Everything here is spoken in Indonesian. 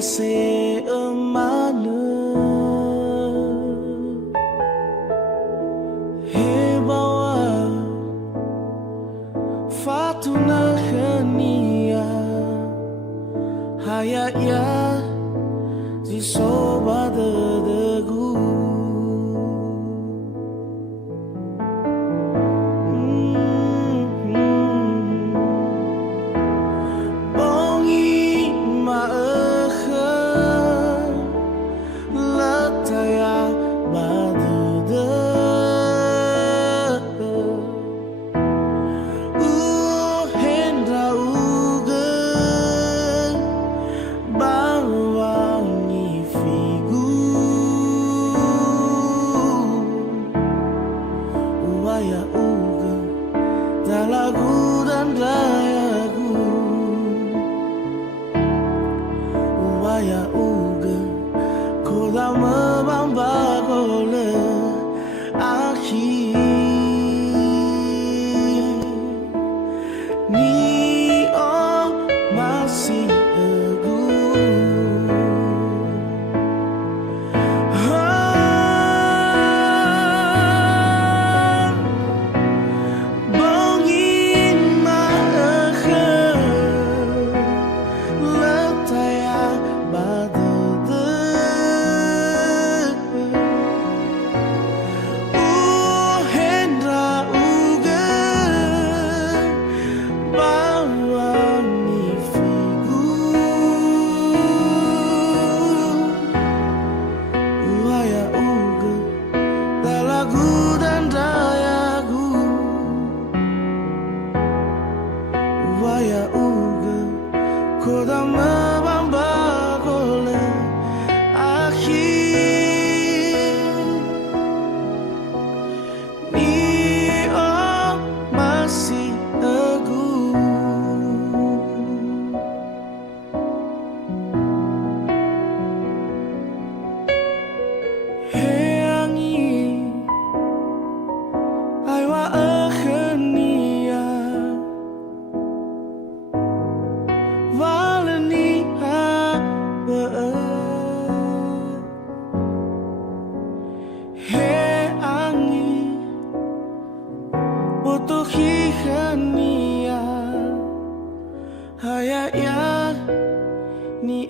se emana he bawa fatuna khania haya ya si soba de gu lagu dan rayaku waya uga koda mabamba kole akhir ni oh masih aku waya uga koda mabamba kole akhir ni oh masih aku hey angin aiwa akhirnya Valeni habe he angin butuh hihania haya ya ni